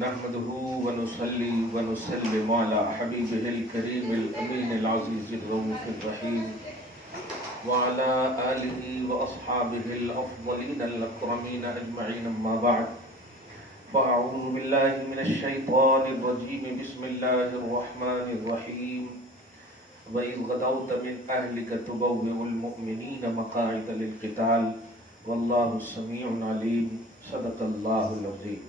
نحمده ونصلي ونسلم على حبيبه الكريم الأمين العزيز الرؤوف الرحيم وعلى آله وأصحابه الأفضلين الأكرمين أجمعين أما بعد فأعوذ بالله من الشيطان الرجيم بسم الله الرحمن الرحيم وإذ غدوت من أهلك تبوئ المؤمنين مقاعد للقتال والله سميع عليم صدق الله العظيم۔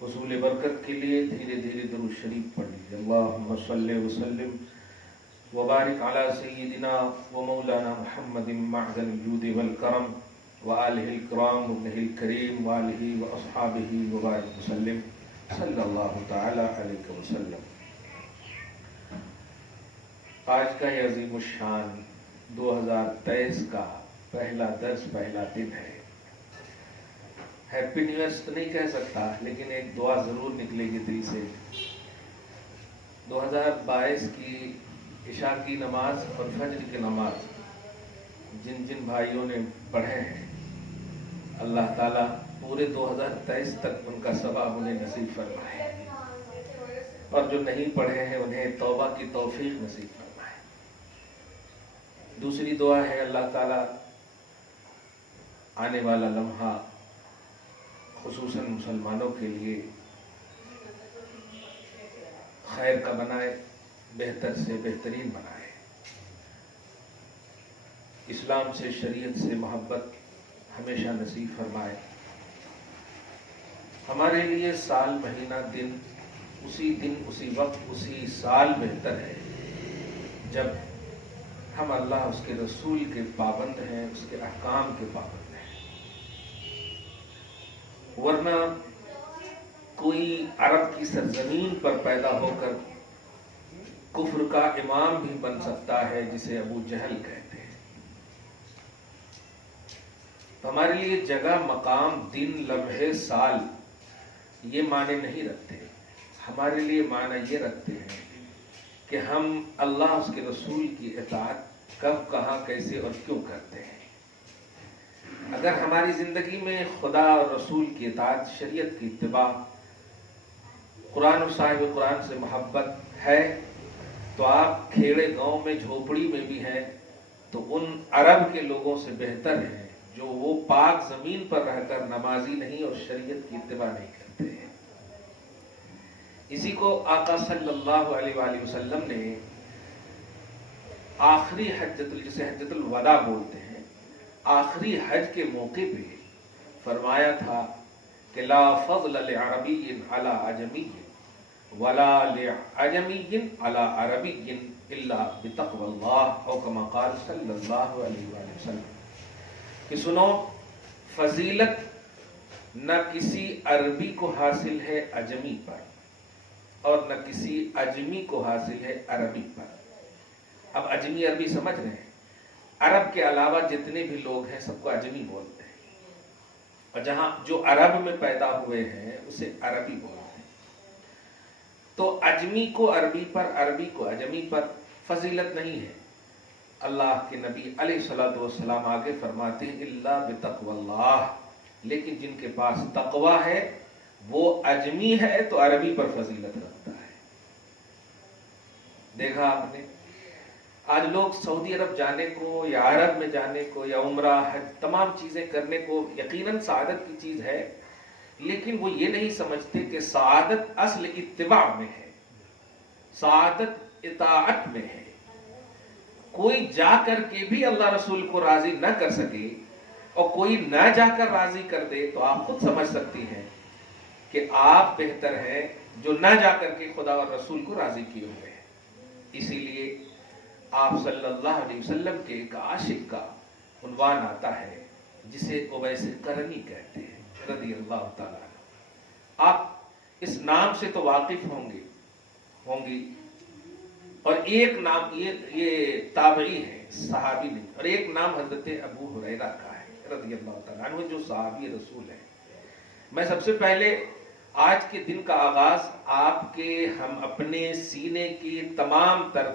حصول برکت کے لیے دھیرے دھیرے درود شریف پڑھ لیجیے۔ اللہم صلی وسلم وبارک علی سیدنا و مولانا محمد معدن الجود والکرم وآلہ الکرام وابنہ الکریم وآلہ واصحابہ وبارک وسلم صلی اللہ تعالی علیہ وسلم۔ آج کا یہ عظیم الشان 2023 کا پہلا درس، پہلا دن ہے۔ ہیپی نیو ایئر تو نہیں کہہ سکتا، لیکن ایک دعا ضرور نکلے گی دل سے۔ 2022 کی عشاء کی نماز اور فجر کی نماز جن جن بھائیوں نے پڑھے ہیں، اللہ تعالیٰ پورے 2023 تک ان کا ثواب انہیں نصیب فرمائے، اور جو نہیں پڑھے ہیں انہیں توبہ کی توفیق نصیب فرمائے۔ دوسری دعا ہے اللہ تعالیٰ آنے والا لمحہ خصوصاً مسلمانوں کے لیے خیر کا بنائے، بہتر سے بہترین بنائے، اسلام سے، شریعت سے محبت ہمیشہ نصیب فرمائے۔ ہمارے لیے سال، مہینہ، دن، اسی وقت، اسی سال بہتر ہے جب ہم اللہ، اس کے رسول کے پابند ہیں، اس کے احکام کے پابند ہیں۔ ورنہ کوئی عرب کی سرزمین پر پیدا ہو کر کفر کا امام بھی بن سکتا ہے، جسے ابو جہل کہتے ہیں۔ تو ہمارے لیے جگہ، مقام، دن، لمحے، سال یہ معنی نہیں رکھتے۔ ہمارے لیے معنی یہ رکھتے ہیں کہ ہم اللہ، اس کے رسول کی اطاعت کب، کہاں، کیسے اور کیوں کرتے ہیں۔ اگر ہماری زندگی میں خدا اور رسول کی اطاعت، شریعت کی اتباع، قرآن اور صاحب قرآن سے محبت ہے، تو آپ کھیڑے گاؤں میں، جھوپڑی میں بھی ہیں تو ان عرب کے لوگوں سے بہتر ہیں جو وہ پاک زمین پر رہ کر نمازی نہیں اور شریعت کی اتباع نہیں کرتے ہیں۔ اسی کو آقا صلی اللہ علیہ وآلہ وسلم نے آخری جسے حجۃ الوداع بولتے ہیں، آخری حج کے موقع پہ فرمایا تھا کہ لا فضل لعربی علی عجمی ولا لعجمی علی عربی الا بتقوی اللہ، او کما قال صلی اللہ علیہ وآلہ وسلم، کہ سنو، فضیلت نہ کسی عربی کو حاصل ہے عجمی پر، اور نہ کسی عجمی کو حاصل ہے عربی پر۔ اب عجمی عربی سمجھ رہے ہیں؟ عرب کے علاوہ جتنے بھی لوگ ہیں سب کو عجمی بولتے ہیں، اور جہاں جو عرب میں پیدا ہوئے ہیں اسے عربی بولتے ہیں۔ تو عجمی کو عربی پر، عربی کو عجمی پر فضیلت نہیں ہے۔ اللہ کے نبی علیہ الصلوۃ والسلام آگے فرماتے ہیں الا بتقوی اللہ، لیکن جن کے پاس تقوی ہے وہ عجمی ہے تو عربی پر فضیلت رکھتا ہے۔ دیکھا آپ نے، آج لوگ سعودی عرب جانے کو یا عرب میں جانے کو یا عمرہ، حج، تمام چیزیں کرنے کو یقیناً سعادت کی چیز ہے، لیکن وہ یہ نہیں سمجھتے کہ سعادت اصل اتباع میں ہے، سعادت اطاعت میں ہے۔ کوئی جا کر کے بھی اللہ رسول کو راضی نہ کر سکے اور کوئی نہ جا کر راضی کر دے تو آپ خود سمجھ سکتی ہیں کہ آپ بہتر ہیں جو نہ جا کر کے خدا اور رسول کو راضی کیے ہوئے ہیں۔ اسی لیے آپ صلی اللہ علیہ وسلم کے ایک عاشق کا عنوان آتا ہے جسے اویس قرنی کہتے ہیں رضی اللہ تعالیٰ عنہ۔ آپ اس نام سے تو واقف ہوں گی، اور ایک نام یہ تابعی ہے، صحابی نہیں، اور ایک نام حضرت ابو ہریرہ کا ہے رضی اللہ تعالیٰ عنہ، جو صحابی رسول ہے۔ میں سب سے پہلے آج کے دن کا آغاز آپ کے ہم اپنے سینے کی تمام تر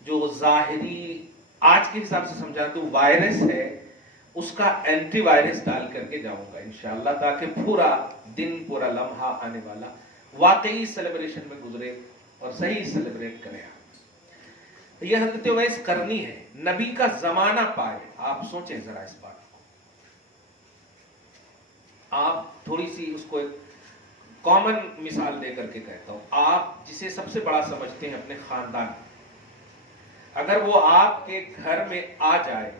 جو ظاہری آج کے حساب سے سمجھا تو وائرس ہے، اس کا اینٹی وائرس ڈال کر کے جاؤں گا انشاءاللہ، تاکہ پورا دن پورا لمحہ آنے والا واقعی سیلیبریشن میں گزرے اور صحیح سیلیبریٹ کریں آپ۔ یہ حضرت اویس قرنی ہے، نبی کا زمانہ پائے۔ آپ سوچیں ذرا اس بات کو، آپ تھوڑی سی اس کو ایک کامن مثال دے کر کے کہتا ہوں، آپ جسے سب سے بڑا سمجھتے ہیں اپنے خاندان، اگر وہ آپ کے گھر میں آ جائے،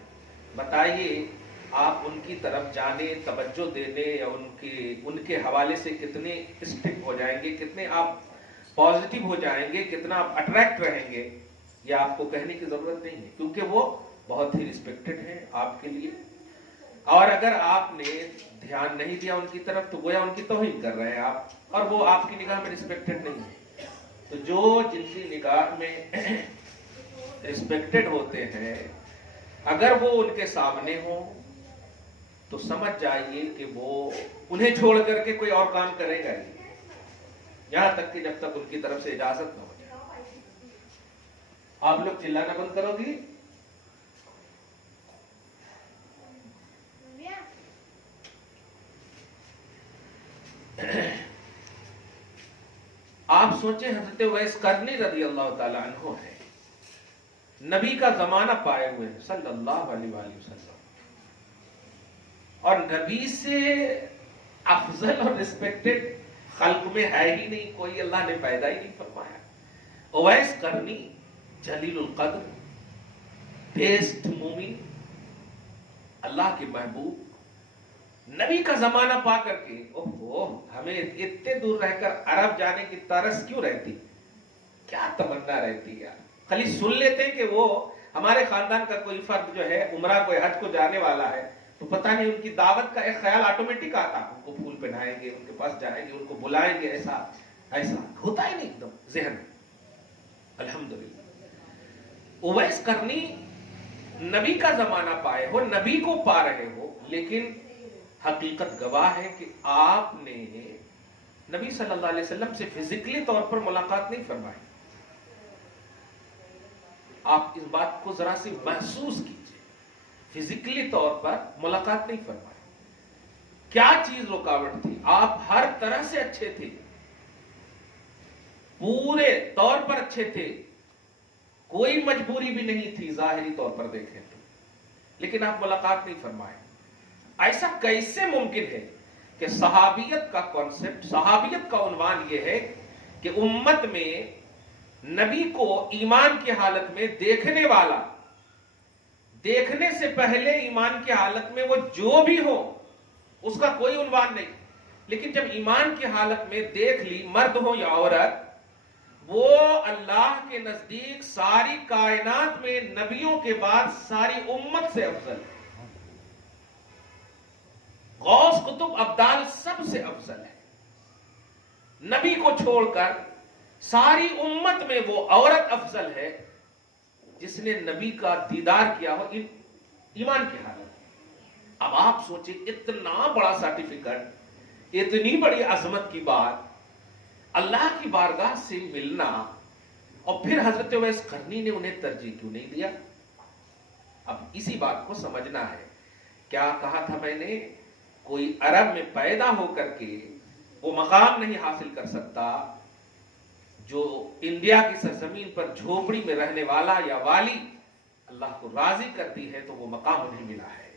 بتائیے آپ ان کی طرف جانے، توجہ دینے یا ان کے حوالے سے کتنے اسٹک ہو جائیں گے، کتنے آپ پازیٹیو ہو جائیں گے، کتنا آپ اٹریکٹ رہیں گے، یہ آپ کو کہنے کی ضرورت نہیں ہے، کیونکہ وہ بہت ہی ریسپیکٹڈ ہیں آپ کے لیے۔ اور اگر آپ نے دھیان نہیں دیا ان کی طرف تو گویا ان کی توہین کر رہے ہیں آپ، اور وہ آپ کی نگاہ میں ریسپیکٹڈ نہیں ہے۔ تو جو جن کی نگاہ میں ریسپیکٹڈ ہوتے ہیں، اگر وہ ان کے سامنے ہوں تو سمجھ جائیے کہ وہ انہیں چھوڑ کر کے کوئی اور کام کرے گا ہی، یہاں تک کہ جب تک ان کی طرف سے اجازت نہ ہو جائے۔ آپ لوگ چلانا بند کرو گی؟ آپ سوچیں حضرت اویس قرنی رضی اللہ تعالی عنہ ہے، نبی کا زمانہ پائے ہوئے ہیں صلی اللہ علیہ وآلہ وسلم، اور نبی سے افضل اور ریسپیکٹڈ خلق میں ہے ہی نہیں کوئی، اللہ نے پیدا ہی نہیں فرمایا۔ اویس قرنی جلیل القدر، بیسٹ مومن، اللہ کے محبوب، نبی کا زمانہ پا کر کے ہمیں اتنے دور رہ کر عرب جانے کی ترس کیوں رہتی، کیا تمنا رہتی یار۔ خالی سن لیتے ہیں کہ وہ ہمارے خاندان کا کوئی فرد جو ہے عمرہ کوئی حج کو جانے والا ہے، تو پتہ نہیں ان کی دعوت کا ایک خیال آٹومیٹک آتا، ان کو پھول پہنائیں گے، ان کے پاس جائیں گے، ان کو بلائیں گے، ایسا ہوتا ہی نہیں ایک دم ذہن میں۔ الحمدللہ اویس قرنی نبی کا زمانہ پائے ہو، نبی کو پا رہے ہو، لیکن حقیقت گواہ ہے کہ آپ نے نبی صلی اللہ علیہ وسلم سے فزیکلی طور پر ملاقات نہیں فرمائی۔ آپ اس بات کو ذرا سی محسوس کیجئے، فزیکلی طور پر ملاقات نہیں فرمائی۔ کیا چیز رکاوٹ تھی؟ آپ ہر طرح سے اچھے تھے، پورے طور پر اچھے تھے، کوئی مجبوری بھی نہیں تھی ظاہری طور پر دیکھیں تو، لیکن آپ ملاقات نہیں فرمائے۔ ایسا کیسے ممکن ہے کہ صحابیت کا کانسیپٹ، صحابیت کا عنوان یہ ہے کہ امت میں نبی کو ایمان کی حالت میں دیکھنے والا، دیکھنے سے پہلے ایمان کی حالت میں وہ جو بھی ہو اس کا کوئی عنوان نہیں، لیکن جب ایمان کی حالت میں دیکھ لی، مرد ہو یا عورت، وہ اللہ کے نزدیک ساری کائنات میں نبیوں کے بعد ساری امت سے افضل ہے۔ غوث، قطب، ابدال سب سے افضل ہے۔ نبی کو چھوڑ کر ساری امت میں وہ عورت افضل ہے جس نے نبی کا دیدار کیا ہو ایمان کی حالت۔ اب آپ سوچیں، اتنا بڑا سرٹیفکیٹ، اتنی بڑی عظمت کی بات، اللہ کی بارگاہ سے ملنا، اور پھر حضرت اویس قرنی نے انہیں ترجیح کیوں نہیں دیا؟ اب اسی بات کو سمجھنا ہے۔ کیا کہا تھا میں نے؟ کوئی عرب میں پیدا ہو کر کے وہ مقام نہیں حاصل کر سکتا جو انڈیا کی سرزمین پر جھوپڑی میں رہنے والا یا والی اللہ کو راضی کرتی ہے، تو وہ مقام انہیں ملا ہے۔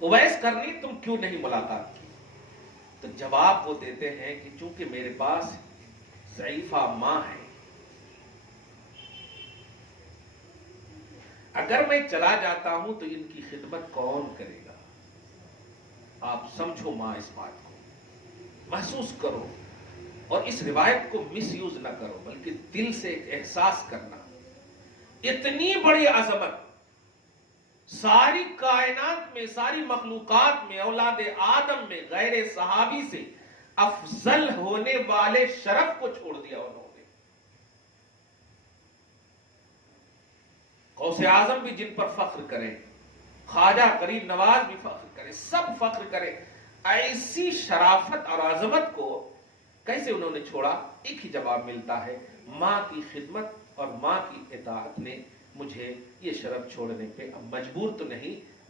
اویس قرنی تم کیوں نہیں ملاقات کی؟ تو جواب وہ دیتے ہیں کہ چونکہ میرے پاس ضعیفہ ماں ہے، اگر میں چلا جاتا ہوں تو ان کی خدمت کون کرے گا؟ آپ سمجھو ماں، اس بات کو محسوس کرو، اور اس روایت کو مس یوز نہ کرو، بلکہ دل سے ایک احساس کرنا۔ اتنی بڑی عظمت، ساری کائنات میں، ساری مخلوقات میں، اولاد آدم میں غیر صحابی سے افضل ہونے والے شرف کو چھوڑ دیا انہوں نے۔ غوث اعظم بھی جن پر فخر کریں، خواجہ غریب نواز بھی فخر کرے، سب فخر کرے، ایسی شرافت اور عظمت کو کیسے انہوں نے چھوڑا؟ ایک ہی جواب ملتا ہے، ماں کی خدمت اور ماں کی اطاعت نے مجھے یہ شرف چھوڑنے پہ اب مجبور تو نہیں،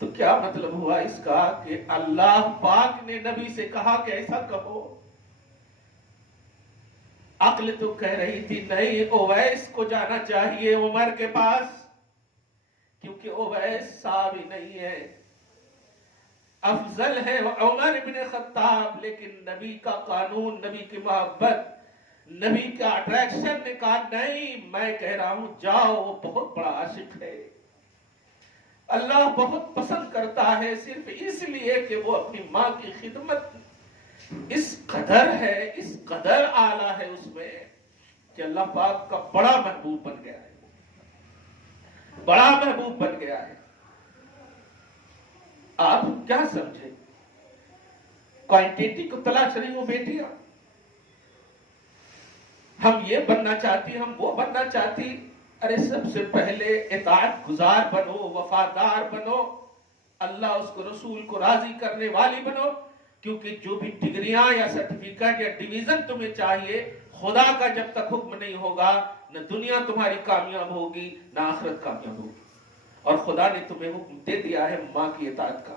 تو کیا مطلب ہوا اس کا کہ اللہ پاک نے نبی سے کہا کہ ایسا کہو؟ عقل تو کہہ رہی تھی نہیں، اویس کو جانا چاہیے عمر کے پاس، کیونکہ اویس صحابی نہیں ہے، افضل ہے عمر بن خطاب، لیکن نبی کا قانون، نبی کی محبت، نبی کا اٹریکشن نے کہا نہیں، میں کہہ رہا ہوں جاؤ، وہ بہت بڑا عاشق ہے، اللہ بہت پسند کرتا ہے، صرف اس لیے کہ وہ اپنی ماں کی خدمت اس قدر ہے، اس قدر اعلیٰ ہے اس میں کہ اللہ پاک کا بڑا محبوب بن گیا ہے، بڑا محبوب بن گیا ہے۔ آپ کیا سمجھے؟ کوانٹیٹی کو تلاش رہی ہو بیٹیاں، ہم یہ بننا چاہتی، ہم وہ بننا چاہتی، ارے سب سے پہلے اطاعت گزار بنو، وفادار بنو، اللہ اس کو رسول کو راضی کرنے والی بنو، کیونکہ جو بھی ڈگریاں یا سرٹیفکیٹ یا ڈویژن تمہیں چاہیے، خدا کا جب تک حکم نہیں ہوگا نہ دنیا تمہاری کامیاب ہوگی نہ آخرت کامیاب ہوگی۔ اور خدا نے تمہیں حکم دے دیا ہے ماں کی اطاعت کا،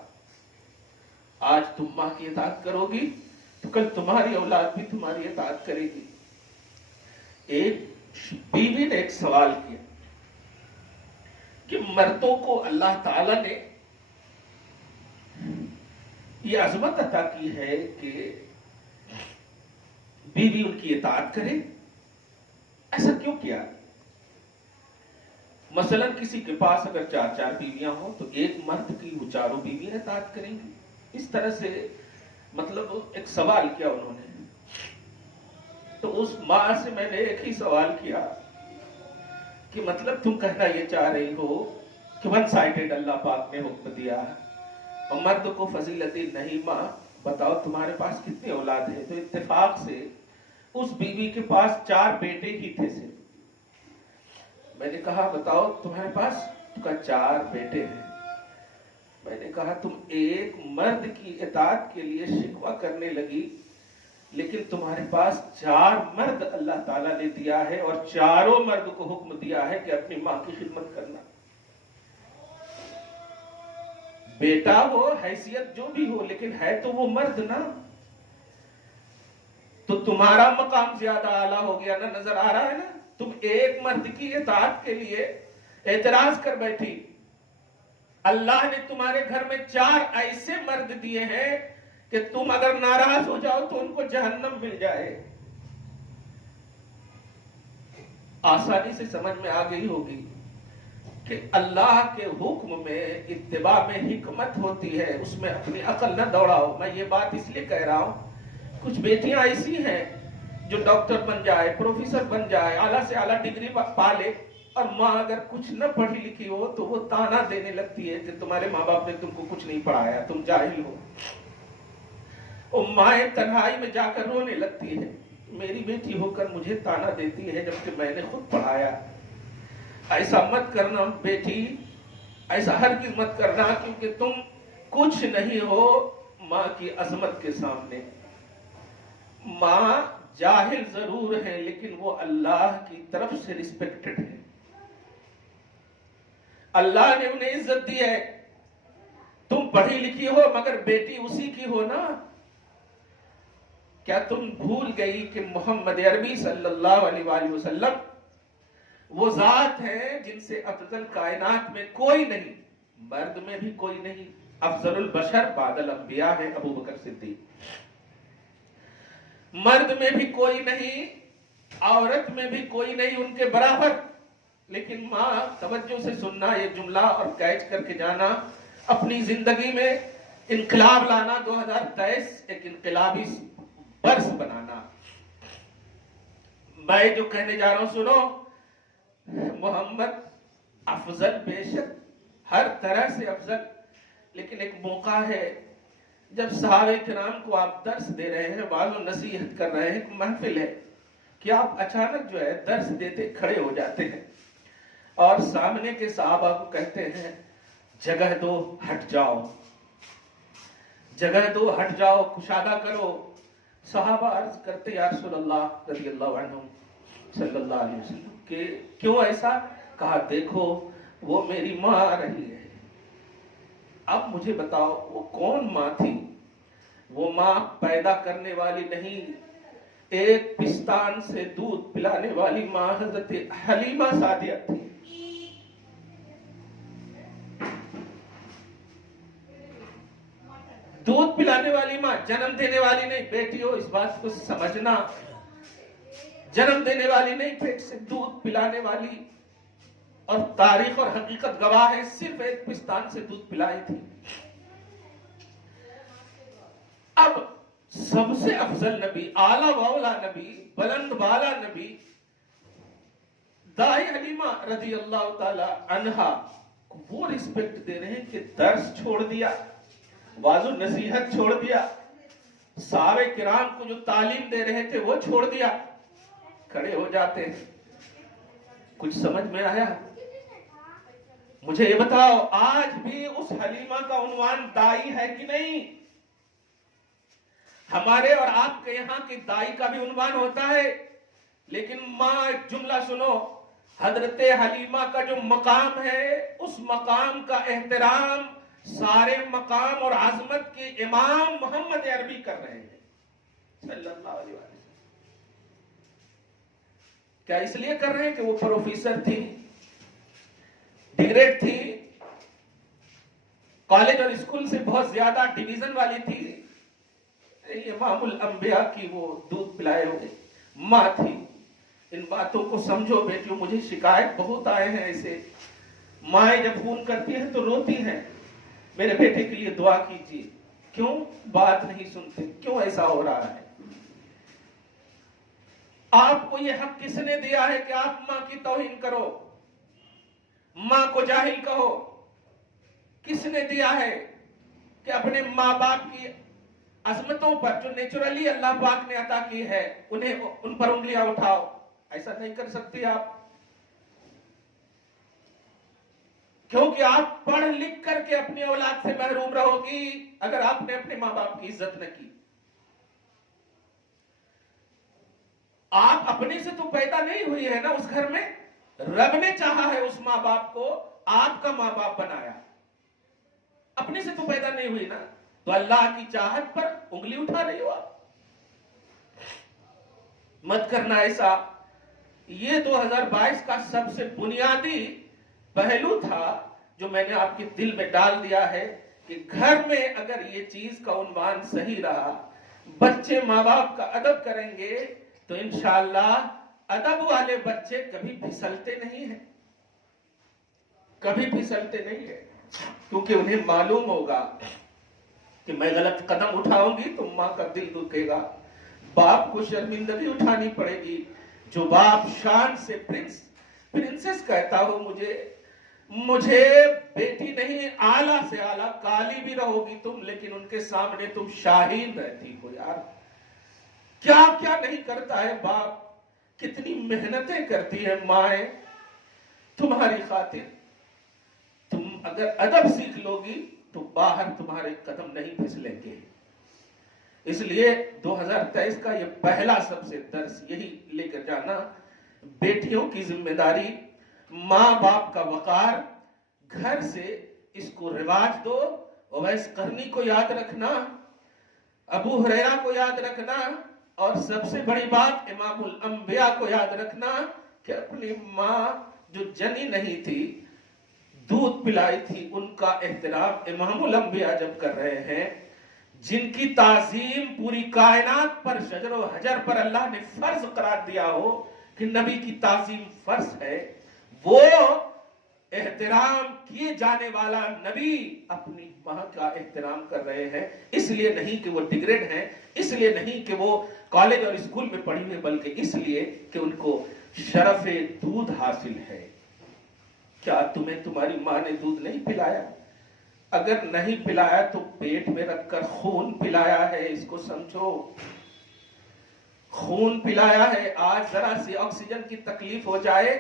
آج تم ماں کی اطاعت کرو گی تو کل تمہاری اولاد بھی تمہاری اطاعت کرے گی۔ ایک بیوی نے ایک سوال کیا کہ مردوں کو اللہ تعالی نے یہ عظمت عطا کی ہے کہ بیوی ان کی اطاعت کرے، ایسا کیوں کیا؟ مثلا کسی کے پاس اگر 4 بیویاں ہوں تو ایک مرد کی وہ چاروں بیویاں اطاعت کریں گی، اس طرح سے مطلب ایک سوال کیا انہوں نے۔ تو اس ماں سے میں نے ایک ہی سوال کیا کہ مطلب تم کہنا یہ چاہ رہی ہو کہ ون سائیڈڈ اللہ پاک نے حکم دیا اور مرد کو فضیلت نہیں؟ ماں بتاؤ تمہارے پاس کتنے اولاد ہیں؟ تو اتفاق سے اس بیوی کے پاس 4 بیٹے ہی تھے صرف۔ میں نے کہا بتاؤ تمہارے پاس؟ تو کہا 4 بیٹے ہیں۔ میں نے کہا تم ایک مرد کی اطاعت کے لیے شکوہ کرنے لگی، لیکن تمہارے پاس 4 مرد اللہ تعالیٰ نے دیا ہے اور چاروں مرد کو حکم دیا ہے کہ اپنی ماں کی خدمت کرنا۔ بیٹا ہو، حیثیت جو بھی ہو، لیکن ہے تو وہ مرد نا، تو تمہارا مقام زیادہ اعلیٰ ہو گیا نا، نظر آ رہا ہے نا؟ تم ایک مرد کی اطاعت کے لیے اعتراض کر بیٹھی۔ اللہ نے تمہارے گھر میں 4 ایسے مرد دیے ہیں کہ تم اگر ناراض ہو جاؤ تو ان کو جہنم مل جائے۔ آسانی سے سمجھ میں آ گئی ہوگی کہ اللہ کے حکم میں اتباع میں حکمت ہوتی ہے، اس میں اپنی عقل نہ دوڑاؤ۔ میں یہ بات اس لیے کہہ رہا ہوں، کچھ بیٹیاں ایسی ہیں جو ڈاکٹر بن جائے، پروفیسر بن جائے، اعلیٰ سے اعلیٰ ڈگری پا لے، اور ماں اگر کچھ نہ پڑھی لکھی ہو تو وہ تانا دینے لگتی ہے کہ تمہارے ماں باپ نے تم کو کچھ نہیں پڑھایا، تم جاہل ہو۔ اور مائیں تنہائی میں جا کر رونے لگتی ہے، میری بیٹی ہو کر مجھے تانا دیتی ہے جبکہ میں نے خود پڑھایا۔ ایسا مت کرنا بیٹی، ایسا ہرگز مت کرنا، کیونکہ تم کچھ نہیں ہو ماں کی عظمت کے سامنے۔ ماں جاہل ضرور ہے لیکن وہ اللہ کی طرف سے ریسپیکٹڈ ہے، اللہ نے انہیں عزت دی ہے۔ تم پڑھی لکھی ہو مگر بیٹی اسی کی ہو نا۔ کیا تم بھول گئی کہ محمد عربی صلی اللہ علیہ وآلہ وسلم وہ ذات ہے جن سے افضل کائنات میں کوئی نہیں، مرد میں بھی کوئی نہیں، افضل البشر بعد الانبیاء ہے ابو بکر صدیق۔ مرد میں بھی کوئی نہیں، عورت میں بھی کوئی نہیں ان کے برابر۔ لیکن ماں توجہ سے سننا یہ جملہ اور کیچ کر کے جانا، اپنی زندگی میں انقلاب لانا، 2023 ایک انقلابی برس بنانا۔ میں جو کہنے جا رہا ہوں سنو، محمد افضل، بے شک ہر طرح سے افضل، لیکن ایک موقع ہے جب صحابہ کرام کو آپ درس دے رہے ہیں، بعض نصیحت کر رہے ہیں، ایک محفل ہے کہ آپ اچانک جو ہے درس دیتے کھڑے ہو جاتے ہیں اور سامنے کے صحابہ کو کہتے ہیں جگہ دو، ہٹ جاؤ، جگہ دو، ہٹ جاؤ، کشادہ کرو۔ صحابہ عرض کرتے یا رسول اللہ رضی اللہ عنہ صلی اللہ علیہ وسلم کہ کیوں ایسا؟ کہا دیکھو وہ میری ماں آ رہی ہے، اب مجھے بتاؤ وہ کون ماں تھی؟ وہ ماں پیدا کرنے والی نہیں، ایک پستان سے دودھ پلانے والی ماں حضرت حلیمہ سعدیہ تھی۔ دودھ پلانے والی ماں، جنم دینے والی نہیں۔ بیٹیوں اس بات کو سمجھنا، جنم دینے والی نہیں، پیٹ سے دودھ پلانے والی، اور تاریخ اور حقیقت گواہ ہے صرف ایک پستان سے دودھ پلائی تھی۔ اب سب سے افضل نبی، اعلیٰ و اولیٰ نبی، بلند بالا نبی، دائی حلیمہ رضی اللہ تعالی عنہا وہ رسپیکٹ دے رہے ہیں کہ درس چھوڑ دیا، واعظ و نصیحت چھوڑ دیا، صحابہ کرام کو جو تعلیم دے رہے تھے وہ چھوڑ دیا، کھڑے ہو جاتے ہیں۔ کچھ سمجھ میں آیا؟ مجھے یہ بتاؤ آج بھی اس حلیمہ کا عنوان دائی ہے کہ نہیں؟ ہمارے اور آپ کے یہاں کی دائی کا بھی عنوان ہوتا ہے، لیکن ماں ایک جملہ سنو، حضرت حلیمہ کا جو مقام ہے اس مقام کا احترام سارے مقام اور عظمت کے امام محمد عربی کر رہے ہیں صلی اللہ علیہ وسلم۔ کیا اس لیے کر رہے ہیں کہ وہ پروفیسر تھی، ڈگریڈ تھی، کالج اور اسکول سے بہت زیادہ ڈویژن والی تھی؟ امام الانبیاء کی وہ دودھ پلائے ہوئے ماں تھی۔ ان باتوں کو سمجھو بیٹیوں، مجھے شکایت بہت آئے ہیں ایسے، مائیں جب فون کرتی ہیں تو روتی ہیں، میرے بیٹے کے لیے دعا کیجیے۔ کیوں بات نہیں سنتے؟ کیوں ایسا ہو رہا ہے؟ آپ کو یہ حق کس نے دیا ہے کہ آپ ماں کی توہین کرو، ماں کو جاہل کہو؟ کس نے دیا ہے کہ اپنے ماں باپ کی عظمتوں پر جو نیچرلی اللہ پاک نے عطا کی ہے ان پر انگلیاں اٹھاؤ؟ ایسا نہیں کر سکتے آپ، کیونکہ آپ پڑھ لکھ کر کے اپنی اولاد سے محروم رہو گی اگر آپ نے اپنے ماں باپ کی عزت نہ کی۔ آپ اپنے سے تو پیدا نہیں ہوئی ہے نا اس گھر میں، رب نے چاہا ہے اس ماں باپ کو آپ کا ماں باپ بنایا، اپنے سے تو پیدا نہیں ہوئی نا، تو اللہ کی چاہت پر انگلی اٹھا رہی ہو آپ۔ مت کرنا ایسا۔ یہ 2022 کا سب سے بنیادی پہلو تھا جو میں نے آپ کے دل میں ڈال دیا ہے کہ گھر میں اگر یہ چیز کا عنوان صحیح رہا، بچے ماں باپ کا ادب کریں گے تو انشاءاللہ ادب والے بچے کبھی پھسلتے نہیں ہیں، کبھی پھسلتے نہیں ہیں، کیونکہ انہیں معلوم ہوگا کہ میں غلط قدم اٹھاؤں گی تو ماں کا دل دکھے گا، باپ کو شرمندگی اٹھانی پڑے گی۔ جو باپ شان سے پرنسس کہتا ہو مجھے بیٹی نہیں، اعلیٰ سے اعلیٰ، کالی بھی رہو گی تم لیکن ان کے سامنے تم شاہین رہتی ہو۔ یار کیا کیا نہیں کرتا ہے باپ، کتنی محنتیں کرتی ہے مائیں تمہاری خاطر۔ تم اگر ادب سیکھ لو گی تو باہر تمہارے قدم نہیں پھسلیں گے۔ اس لیے 2023 کا یہ پہلا سب سے درس یہی لے کر جانا، بیٹیوں کی ذمہ داری، ماں باپ کا وقار، گھر سے اس کو رواج دو۔ اویس قرنی کو یاد رکھنا، ابو ہریرہ کو یاد رکھنا، اور سب سے بڑی بات امام الانبیاء کو یاد رکھنا کہ اپنی ماں جو جنی نہیں تھی، دودھ پلائی تھی، ان کا احترام امام الانبیاء جب کر رہے ہیں، جن کی تعظیم پوری کائنات پر، شجر و حجر پر اللہ نے فرض قرار دیا ہو کہ نبی کی تعظیم فرض ہے، وہ احترام کیے جانے والا نبی اپنی ماں کا احترام کر رہے ہیں۔ اس لیے نہیں کہ وہ ڈگریڈ ہیں، اس لیے نہیں کہ وہ کالج اور اسکول میں پڑھی ہوئے، بلکہ اس لیے کہ ان کو شرف دودھ حاصل ہے۔ کیا تمہیں تمہاری ماں نے دودھ نہیں پلایا؟ اگر نہیں پلایا تو پیٹ میں رکھ کر خون پلایا ہے، اس کو سمجھو، خون پلایا ہے۔ آج ذرا سی آکسیجن کی تکلیف ہو جائے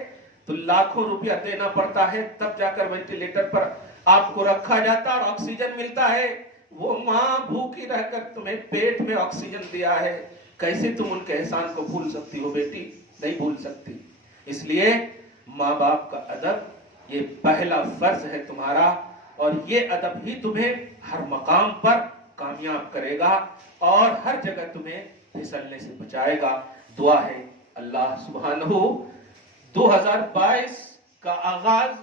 تو لاکھوں روپیہ دینا پڑتا ہے، تب جا کر وینٹیلیٹر پر آپ کو رکھا جاتا اور آکسیجن ملتا ہے۔ وہ ماں بھوکی رہ کر تمہیں پیٹ میں آکسیجن دیا ہے، کیسے تم ان کے احسان کو بھول سکتی ہو بیٹی؟ نہیں بھول سکتی۔ اس لیے ماں باپ کا ادب یہ پہلا فرض ہے تمہارا، اور یہ ادب ہی تمہیں ہر مقام پر کامیاب کرے گا اور ہر جگہ تمہیں پھسلنے سے بچائے گا. دعا ہے اللہ سبحانہ 2022 کا آغاز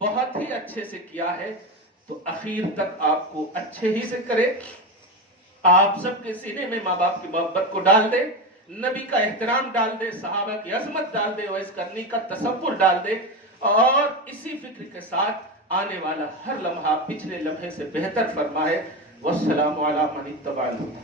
بہت ہی اچھے سے کیا ہے تو اخیر تک آپ کو اچھے ہی سے کرے. آپ سب کے سینے میں ماں باپ کی محبت کو ڈال دے, نبی کا احترام ڈال دے, صحابہ کی عظمت ڈال دے, ویس کرنی کا تصور ڈال دے, اور اسی فکر کے ساتھ آنے والا ہر لمحہ پچھلے لمحے سے بہتر فرمائے. والسلام علی من اتبع الہدی.